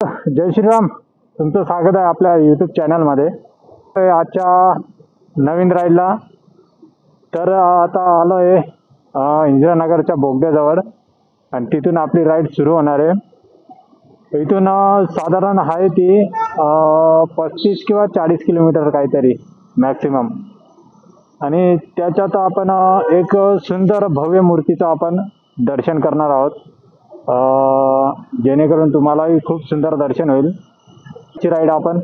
जय श्रीराम. तुमचं स्वागत आहे आपल्या यूट्यूब चॅनलमध्ये. आजच्या नवीन राईडला तर आता आलो आहे इंदिरानगरच्या बोगद्याजवळ आणि तिथून आपली राईड सुरू होणार आहे. इथून साधारण आहे ती 35 किंवा 40 किलोमीटर काहीतरी मॅक्सिमम. आणि त्याच्यात आपण एक सुंदर भव्य मूर्तीचं आपण दर्शन करणार आहोत, जेणेकरून तुम्हालाही खूप सुंदर दर्शन होईल. ची राईड आपण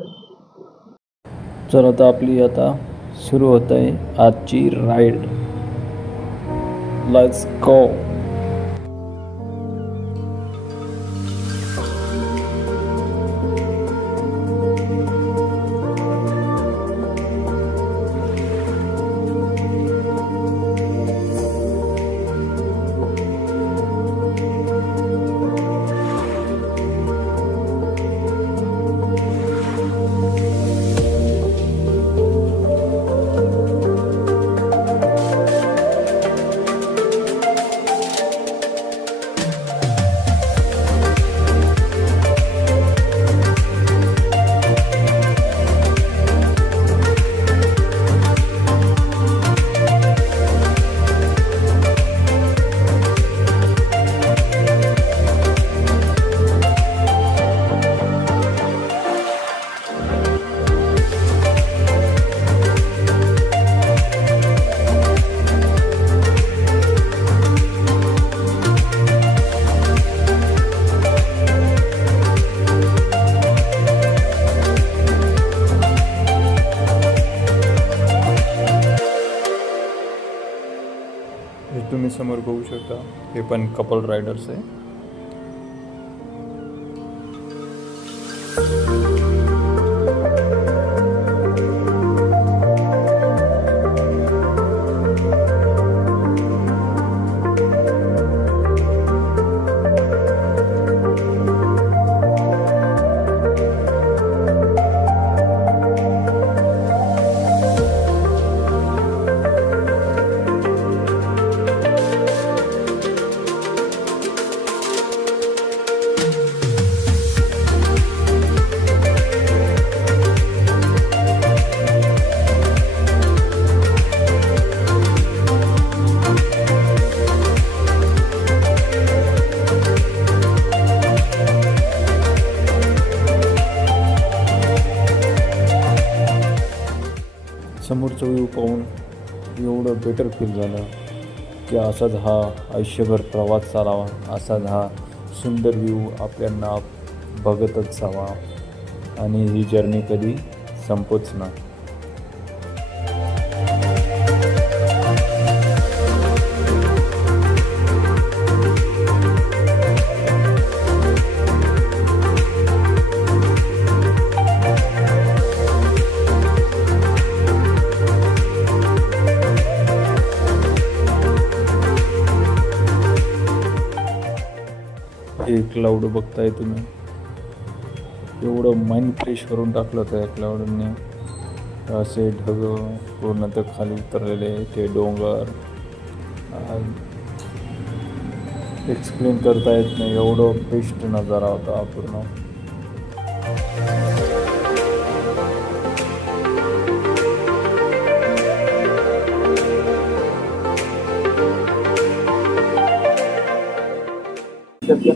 चला आता आपली आता सुरू होत आहे आजची राईड. Let's go. तुम्ही समोर बघू शकता, हे पण कपल रायडर्स आहे. समोरचं व्ह्यू पाहून एवढं बेटर फील झालं की असाच हा आयुष्यभर प्रवास चालावा, असाच हा सुंदर व्ह्यू आपल्याला बघतच जावा आणि ही जर्नी कधी संपोच ना. हे क्लाउड बघताय तुम्ही, एवढं माइंड फ्रेश करून टाकलं त्या क्लाउडने. असे ढग पूर्ण तर खाली उतरलेले, ते डोंगर एक्सप्लेन करता येत नाही, एवढं बेस्ट नजारा होता पूर्ण.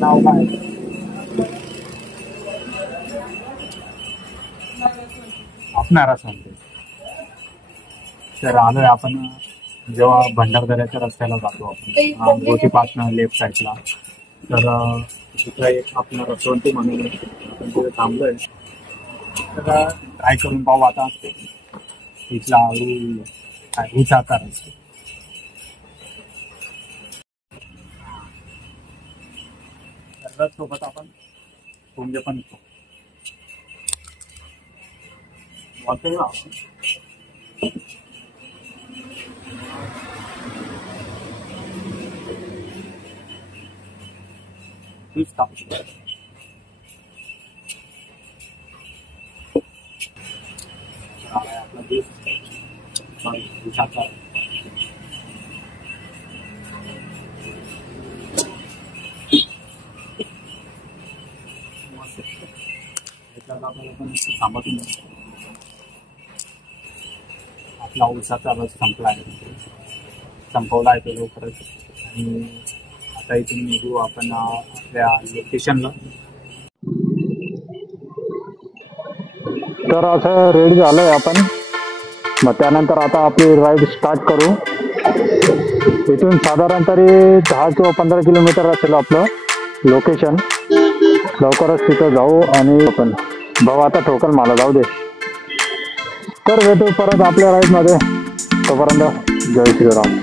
नाव काय? आपणारा सांगते. तर आलोय आपण जेव्हा भंडारदऱ्याच्या रस्त्याला जातो आपण गोटीपासनं लेफ्ट साईडला, तर तिथं एक आपलं रसवंती म्हणून आपण तिथे थांबलोय. तर ट्राय करून पाहू आता इथला ऊस आकार असतो. सोबत आपण पुंज पण आपला देश त्याच्यात आपल्याला पण थांबत नाही. आपला ऊसाचा रस संपला आहे, संपवला आहे तो लवकरच. आणि आता इथून निघू आपण आपल्या लोकेशनला. तर असं रेडी झालोय आपण. मग त्यानंतर आता आपली राईड स्टार्ट करू. इथून साधारण तरी 10 किंवा 15 किलोमीटर असेल आपलं लोकेशन. लवकरच तिथं जाऊ आणि आपण भाऊ आता ठोकल मला, जाऊ दे. तर भेटू परत आपल्या राईडमध्ये. तोपर्यंत जय श्रीराम.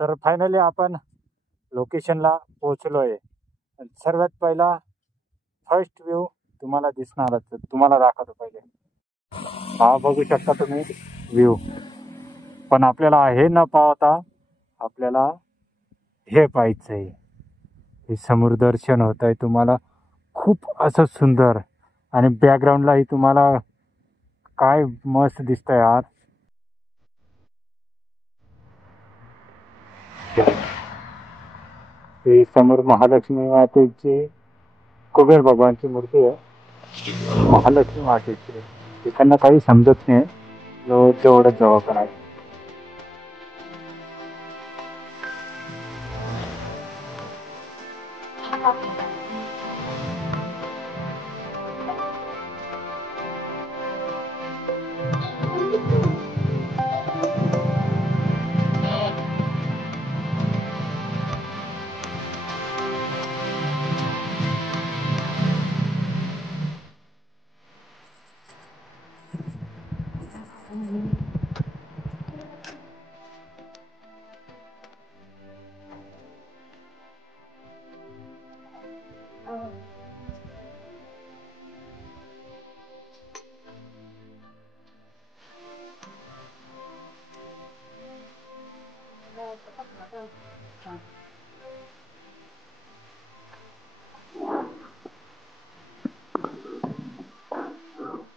तर फायनली आपण लोकेशनला पोहोचलोय. सर्वात पहिला फर्स्ट व्ह्यू तुम्हाला दिसणारच, तुम्हाला दाखवतो पहिले. हा बघू शकता तुम्ही व्ह्यू. पण आपल्याला हे न पाहता आपल्याला हे पाहायचंय. हे समोर दर्शन होत आहे तुम्हाला खूप असं सुंदर. आणि बॅकग्राऊंडलाही तुम्हाला काय मस्त दिसतंय यार. हे समोर महालक्ष्मी मातेची, कुबेर भगवानची मूर्ती आहे. महालक्ष्मी मातेची एखादा काही समजत नाही जेवढं जवळ करायचं.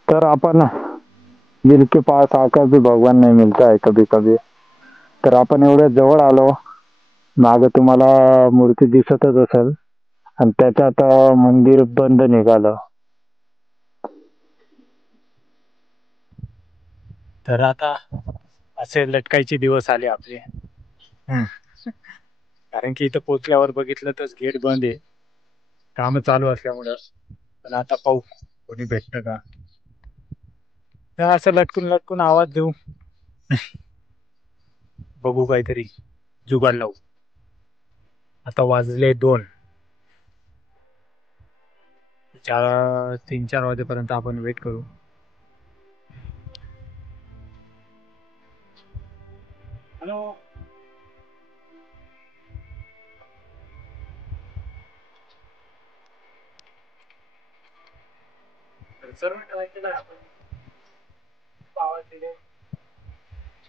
तर अपन दिल के पास आकर भी भगवान नहीं मिलता है कभी कभी. तर आपण एवढ्या जवळ आलो. मागे तुम्हाला मूर्ती दिसतच असेल आणि त्याच्यात मंदिर बंद निघालं. तर आता असे लटकायचे दिवस आले आपले. कारण की इथं पोचल्यावर बघितलं तर गेट बंद आहे, काम चालू असल्यामुळं. पण आता पाहू कोणी भेटतं का. तर असं लटकून लटकून आवाज देऊ, बघू काहीतरी जुगाड लावू. आता वाजले 2. 3-4 वाजेपर्यंत आपण वेट करू. हॅलो. सर्व ट्राय केला आपण, आवाज दिले,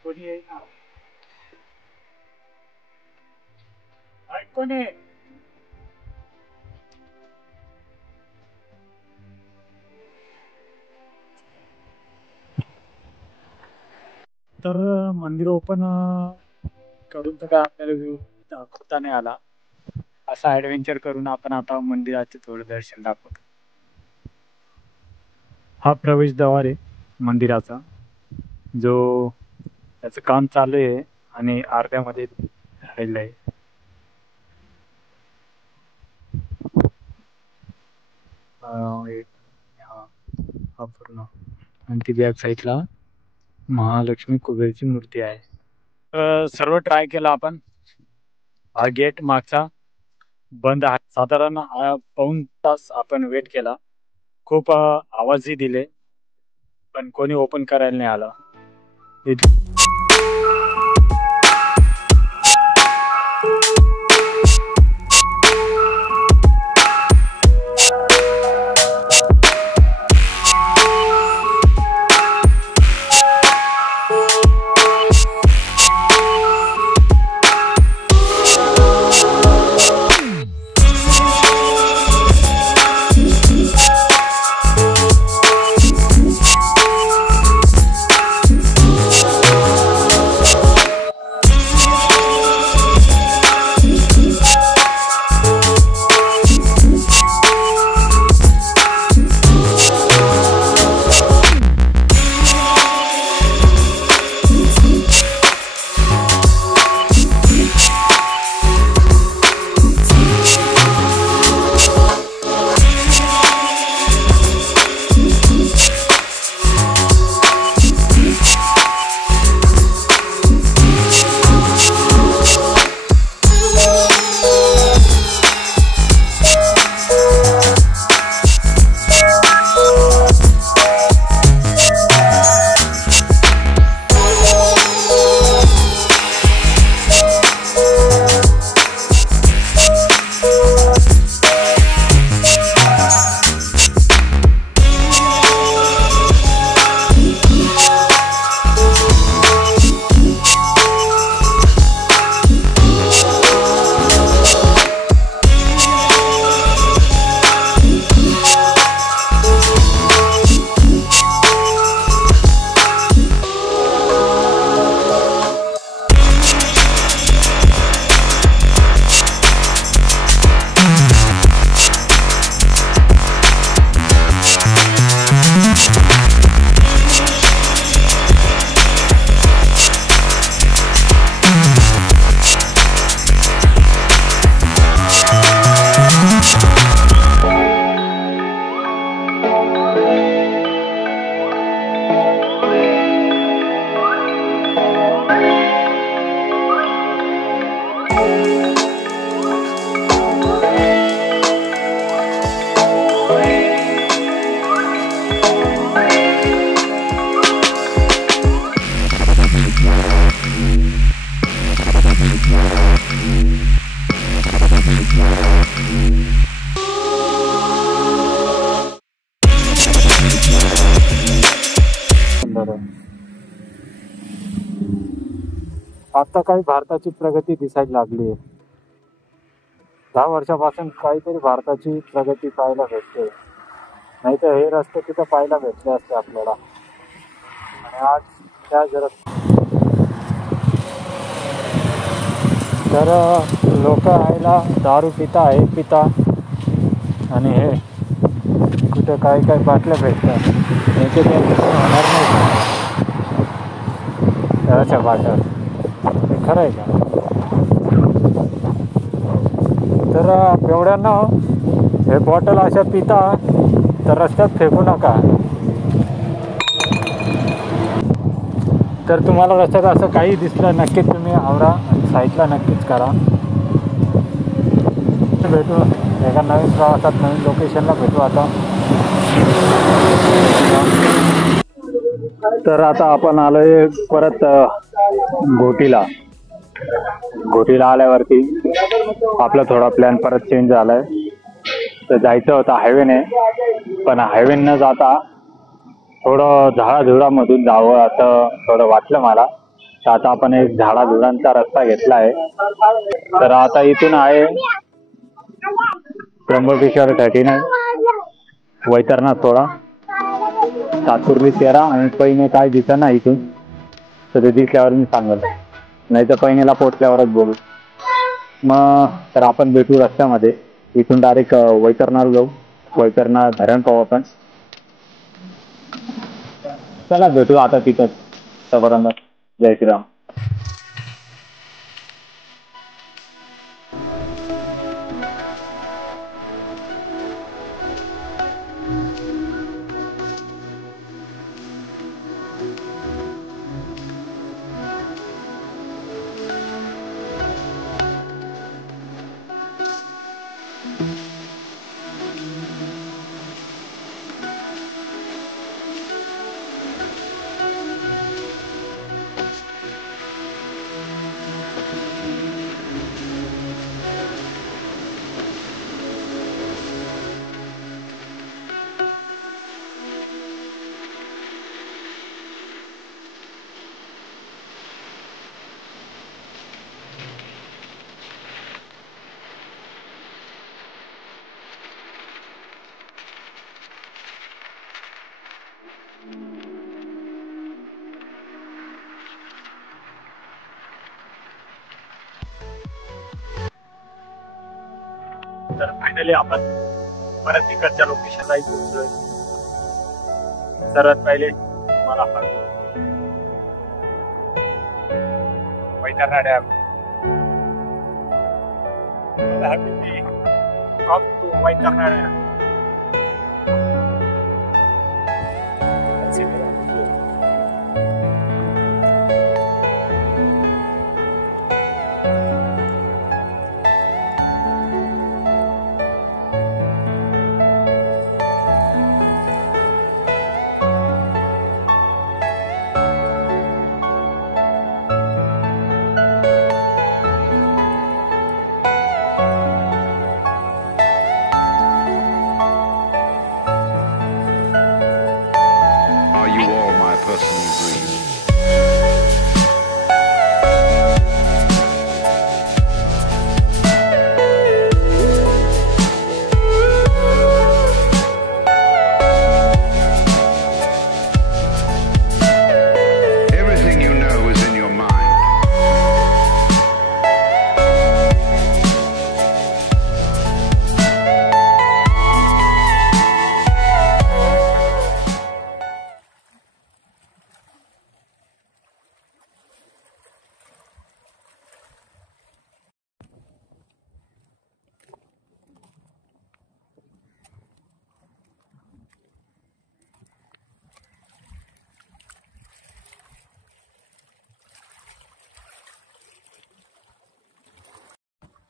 कोणी येईना. कोणी तर मंदिर ओपन करून तर काय आपल्याला व्ह्यू दाखवता नाही आला. असा ऍडव्हेंचर करून आपण आता मंदिराचे थोडं दर्शन दाखवतो. हा प्रवेशद्वार आहे मंदिराचा, जो त्याचं काम चालू आहे आणि अर्ध्यामध्ये राहिलं आहे. हा पूर्ण आणि ती बॅक साईडला महालक्ष्मी कुबेरची मूर्ती आहे. सर्व ट्राय केला आपण. हा गेट मागचा बंद आहे. साधारण पाऊण तास आपण वेट केला. खूप आवाजही दिले पण कोणी ओपन करायला नाही आला. आता काही भारताची प्रगती दिसायला लागली आहे. 10 वर्षापासून काहीतरी भारताची प्रगती पाहायला भेटते. नाही तर हे रस्ते तिथं पाहायला भेटले असते आपल्याला. आणि आज त्या जरा तर लोक आयला दारू पिता आणि हे कुठं काय काय बाटल्या भेटतात याचे ते होणार नाही त्याच्या बाटल्या. हे खरं आहे का? तर एवढ्यांना हे बॉटल अशा पिता तर रस्त्यात फेकू नका. तर तुम्हाला रस्त्यात असं काही दिसलं नक्कीच तुम्ही आवरा आणि साईडला नक्कीच करा. भेटू एका नवीन प्रवासात नवीन लोकेशनला भेटू आता. तर आता आपण आलोय परत घोटीला आल्यावरती आपला थोडा प्लॅन परत चेंज झालाय. तर जायचं होतं हायवेने, पण हायवे न जाता थोडं झाडाझुडामधून जावं असं थोडं वाटलं मला. तर आता आपण एक झाडाझुडांचा रस्ता घेतला आहे. तर आता इथून आहे त्र्यंबकेश्वर 39, वैतरणाथ 16, सातुर्ली 13 आणि पैने काय दिसना इथून. तर ते दिसल्यावर मी सांगल, नाही तर पैनेला पोचल्यावरच बोलू. मग तर आपण भेटू रस्त्यामध्ये. इथून डायरेक्ट वैतरणाला जाऊ. वैतरणा धरण पाहू आपण. चला भेटू आता तिथंच. तोपर्यंत जय श्रीराम. तर फायनली आपण परत तिकडच्या लोकेशनला पोहोचलोय. सर्वात पहिले मला Vaitarna dam. Come to Vaitarna dam. Are you all my personal dreams? Everything you know is in your mind.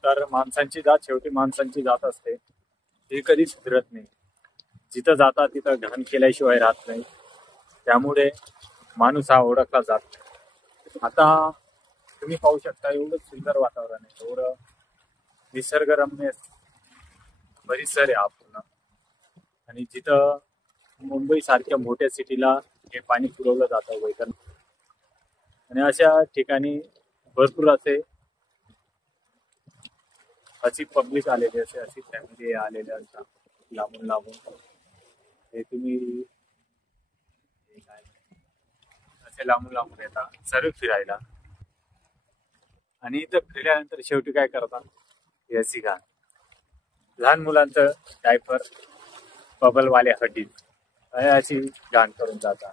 तर माणसांची जात शेवटी माणसांची जात असते. हे कधी सुधरत नाही. जिथं जाता तिथं घाण केल्याशिवाय राहत नाही. त्यामुळे माणूस हा ओळखला जात नाही. आता तुम्ही पाहू शकता एवढं सुंदर वातावरण आहे, एवढं निसर्गरम्य परिसर आहे हा पूर्ण. आणि जिथं मुंबई सारख्या मोठ्या सिटीला हे पाणी पुरवलं जातं वैतरणा. आणि अशा ठिकाणी भरपूर अशी पब्लिक आलेली असते, अशी फॅमिली आलेल्या असतात लांबून. हे तुम्ही हे काय असे लांबून लांबून येतात सर्व फिरायला, आणि इथं फिरल्यानंतर शेवटी काय करतात, याची घाण, लहान मुलांचं डायपर, बबलवाले हड्डीत अशी घाण करून जातात.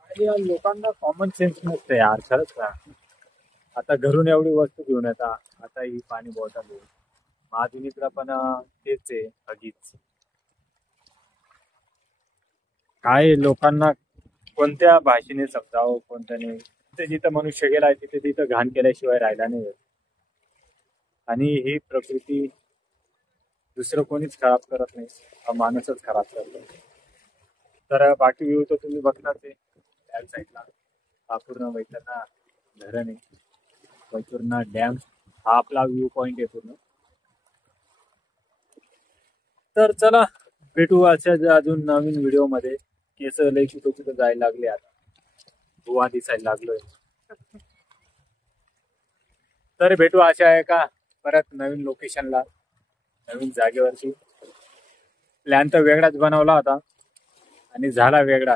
आणि या लोकांना कॉमन सेन्स नसते यार, खरंच का. आता घरून एवढी वस्तू घेऊन येतात, आता ही पाणी बॉटल आहे, महाजुनीकडं पण तेच आहे हगीच. काय लोकांना कोणत्या भाषेने समजावं, कोणत्याने. जिथं मनुष्य गेलाय तिथे तिथं घाण केल्याशिवाय राहिला नाही. आणि ही प्रकृती दुसरं कोणीच खराब करत नाही, हा माणूसच खराब करतो. तर बाकी व्ह्यू तर तुम्ही बघणार ते त्या साईडला हा पूर्ण वैतरणा धरण आहे, वैतरणा डॅम हा आपला व्ह्यू पॉइंट आहे पूर्ण. तर चला भेटू अशाच अजून नवीन व्हिडिओ मध्ये. केस लय कुठं कुठं जायला लागले, आता धुवा दिसायला लागलोय. तर भेटू अशा आहे का परत नवीन लोकेशनला, नवीन जागेवरती. प्लॅन तर वेगळाच बनवला होता आणि झाला वेगळा.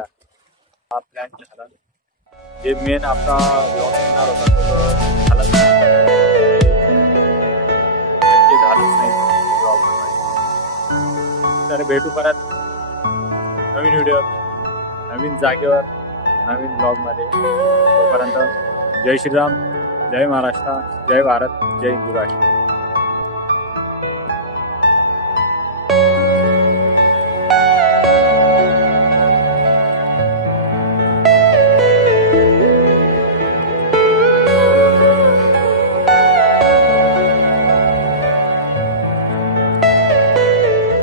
हा प्लॅन झाला, जे मेन आपला ब्लॉग येणार होता तो झालाच नाही ब्लॉग. तर भेटू परत नवीन व्हिडिओ, नवीन जागेवर, नवीन ब्लॉग मध्ये. तोपर्यंत जय श्रीराम, जय महाराष्ट्र, जय भारत, जय हिंदू राष्ट्र.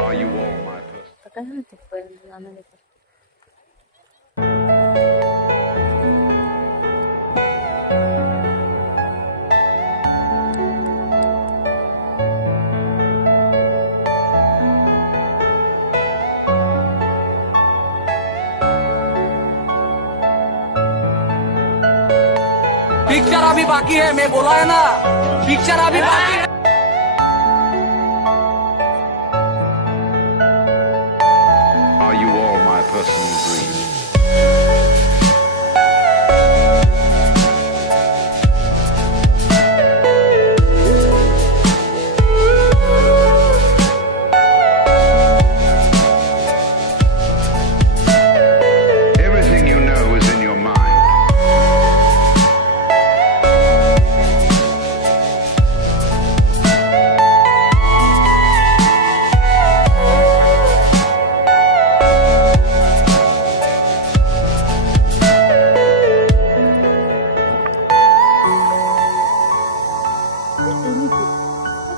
Are you all my person? काय म्हणते पण आनंद. पिक्चर अभी बाकी है, मैं बोला है ना, पिक्चर अभी बाकी है. Are you all my personal dreams? Everything you know is in your mind.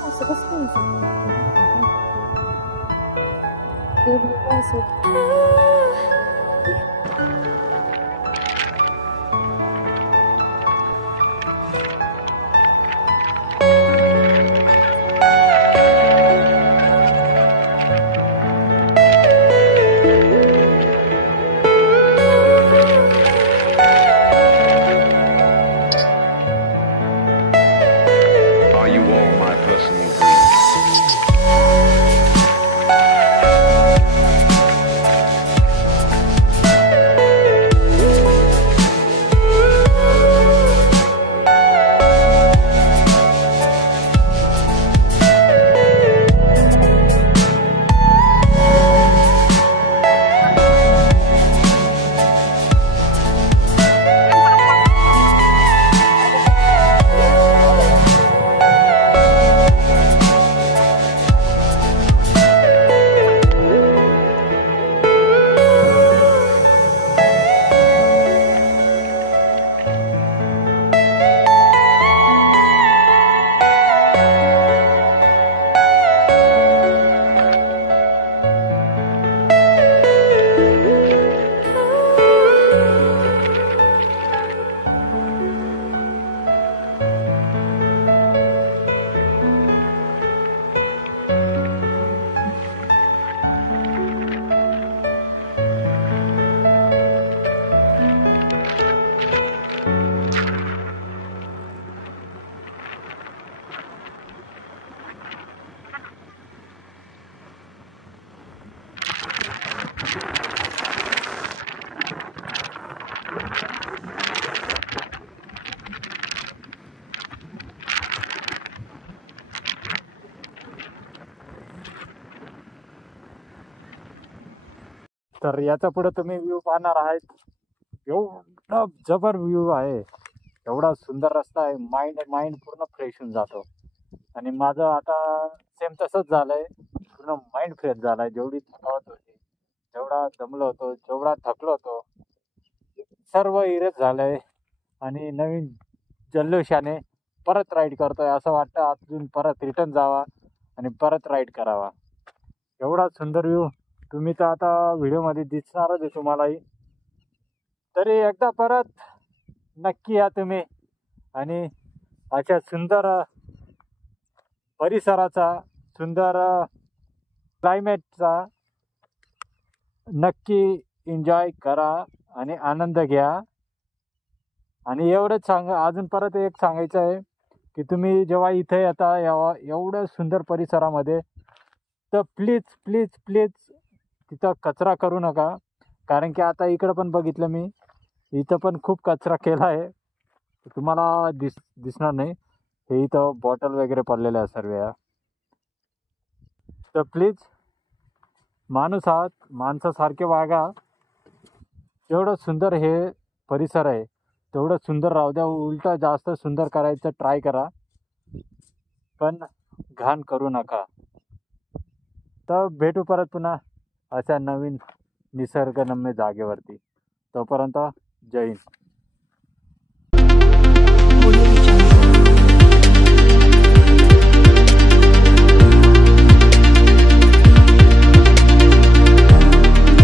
असं कसं Are you all my personal dreams? तर याच्या पुढे तुम्ही व्ह्यू पाहणार आहात. एवढा जबर व्ह्यू आहे, एवढा सुंदर रस्ता आहे. माइंड पूर्ण फ्रेश होऊन जातो. आणि माझं आता सेम तसंच झालंय, पूर्ण माइंड फ्रेश झालाय. जेवढी थकावत होती, जेवढा दमलो होतो, जेवढा थकलो होतो, सर्व इरेज झालंय. आणि नवीन जल्लोषाने परत राईड करतोय. असं वाटतं अजून परत रिटर्न जावा आणि परत राईड करावा. एवढा सुंदर व्ह्यू तुम्ही तर आता व्हिडिओमध्ये दिसणारच आहे तुम्हालाही. तरी एकदा परत नक्की या तुम्ही आणि अशा सुंदर परिसराचा, सुंदर क्लायमेटचा नक्की एन्जॉय करा आणि आनंद घ्या. आणि एवढंच अजून परत एक सांगायचं आहे की तुम्ही जेव्हा इथे येता यावं एवढ्या सुंदर परिसरामध्ये, तर प्लीज प्लीज प्लीज तिथं कचरा करू नका. कारण की आता इकडं पण बघितलं मी, इथं पण खूप कचरा केला आहे. तुम्हाला दिसणार नाही. हे इथं बॉटल वगैरे पडलेल्या आहे सर्व. तर प्लीज माणूस आहात, माणसासारखे वागा. जेवढं सुंदर हे परिसर आहे तेवढं सुंदर राहू द्या. उलटं जास्त सुंदर करायचं ट्राय करा, पण घाण करू नका. तर भेटू परत पुन्हा अशा नवीन निसर्गरम्य जागेवरती. तोपर्यंत जय हिंद.